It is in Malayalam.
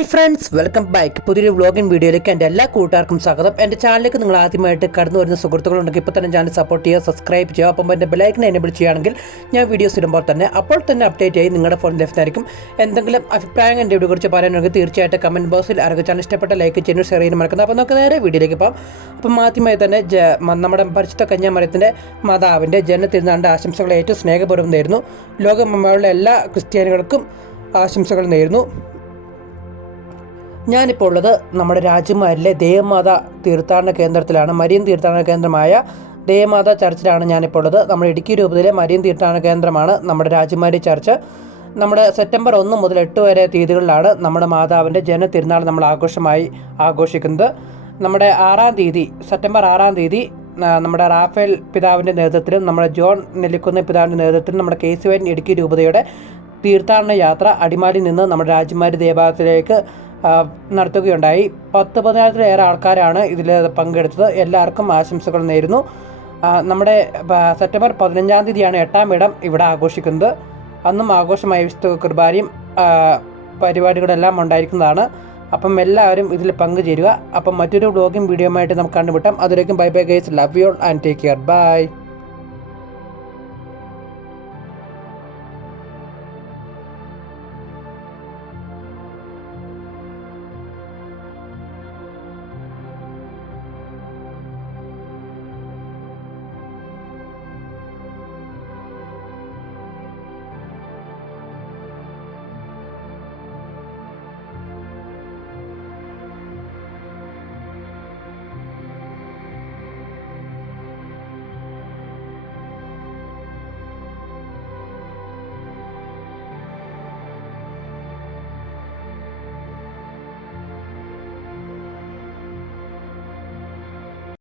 Hi friends, welcome back. പുതിയൊരു വ്ളോഗിംഗ് വീഡിയോയിലേക്ക് എൻ്റെ എല്ലാ കൂട്ടുകാർക്കും സ്വാഗതം. എൻ്റെ ചാനലിലേക്ക് നിങ്ങൾ ആദ്യമായിട്ട് കടന്നു വരുന്ന സുഹൃത്തുക്കളുണ്ടെങ്കിൽ ഇപ്പോൾ തന്നെ ചാനൽ സപ്പോർട്ട് ചെയ്യുക, സബ്സ്ക്രൈബ് ചെയ്യുക. അപ്പം എൻ്റെ ബെല്ലൈക്കൻ എനേബിൾ ചെയ്യുകയാണെങ്കിൽ ഞാൻ വീഡിയോസ് ഇടുമ്പോൾ തന്നെ അപ്പോൾ തന്നെ അപ്ഡേറ്റ് ചെയ്ത് നിങ്ങളുടെ ഫോണിൽ ലഭിക്കുന്നതായിരിക്കും. എന്തെങ്കിലും അഭിപ്രായങ്ങൾ എൻ്റെ വീഡിയോ കുറിച്ച് പറയാനുണ്ടെങ്കിൽ തീർച്ചയായിട്ടും കമൻറ്റ് ബോക്സിൽ അറിയിക്കുക. ചാനൽ ഇഷ്ടപ്പെട്ട ലൈക്ക് ചെയ്യുന്നു, ഷെയർ ചെയ്യുന്നു മറക്കുന്നത്. അപ്പോൾ നമുക്ക് നേരെ വീഡിയോയിലേക്ക് പോകാം. അപ്പം ആദ്യമായി തന്നെ നമ്മുടെ പരിശുദ്ധ കന്യാമറിയത്തിൻ്റെ മാതാവിൻ്റെ ജനനത്തിരുന്നാണ്ട് ആശംസകൾ ഏറ്റവും സ്നേഹപൂർവ്വം നേരുന്നു. ലോകമെമ്പാടുള്ള എല്ലാ ക്രിസ്ത്യാനികൾക്കും ആശംസകൾ നേരുന്നു. ഞാനിപ്പോൾ ഉള്ളത് നമ്മുടെ രാജകുമാരിലെ ദേവമാതാ തീർത്ഥാടന കേന്ദ്രത്തിലാണ്. മരിയൻ തീർത്ഥാടന കേന്ദ്രമായ ദേവമാതാ ചർച്ചിലാണ് ഞാനിപ്പോൾ ഉള്ളത്. നമ്മുടെ ഇടുക്കി രൂപതയിലെ മരിയൻ തീർത്ഥാടന കേന്ദ്രമാണ് നമ്മുടെ രാജകുമാരി ചർച്ച്. നമ്മുടെ സെപ്റ്റംബർ 1 മുതൽ 8 വരെ തീയതികളിലാണ് നമ്മുടെ മാതാവിൻ്റെ ജനതിരുനാൾ നമ്മൾ ആഘോഷിക്കുന്നത്. നമ്മുടെ സെപ്റ്റംബർ 6 തീയതി നമ്മുടെ റാഫേൽ പിതാവിൻ്റെ നേതൃത്വത്തിലും നമ്മുടെ ജോൺ നെല്ലിക്കുന്ന് പിതാവിൻ്റെ നേതൃത്വത്തിലും നമ്മുടെ KCY ഇടുക്കി രൂപതയുടെ തീർത്ഥാടന യാത്ര അടിമാലിയിൽ നിന്ന് നമ്മുടെ രാജകുമാരി ദേവാലയത്തിലേക്ക് നടത്തുകയുണ്ടായി. 10,000-15,000 ആൾക്കാരാണ് ഇതിൽ പങ്കെടുത്തത്. എല്ലാവർക്കും ആശംസകൾ നേരുന്നു. നമ്മുടെ സെപ്റ്റംബർ 15 തീയതിയാണ് 8ാം ഇടം ഇവിടെ ആഘോഷിക്കുന്നത്. അന്നും ആഘോഷമായ വിശുദ്ധ കുർബാനയും പരിപാടികളെല്ലാം ഉണ്ടായിരിക്കുന്നതാണ്. അപ്പം എല്ലാവരും ഇതിൽ പങ്കുചേരുക. അപ്പം മറ്റൊരു വ്ളോഗിംഗ് വീഡിയോ ആയിട്ട് നമുക്ക് കണ്ടുമുട്ടാം. അതിലേക്കും bye bye guys, love you all and take care. By.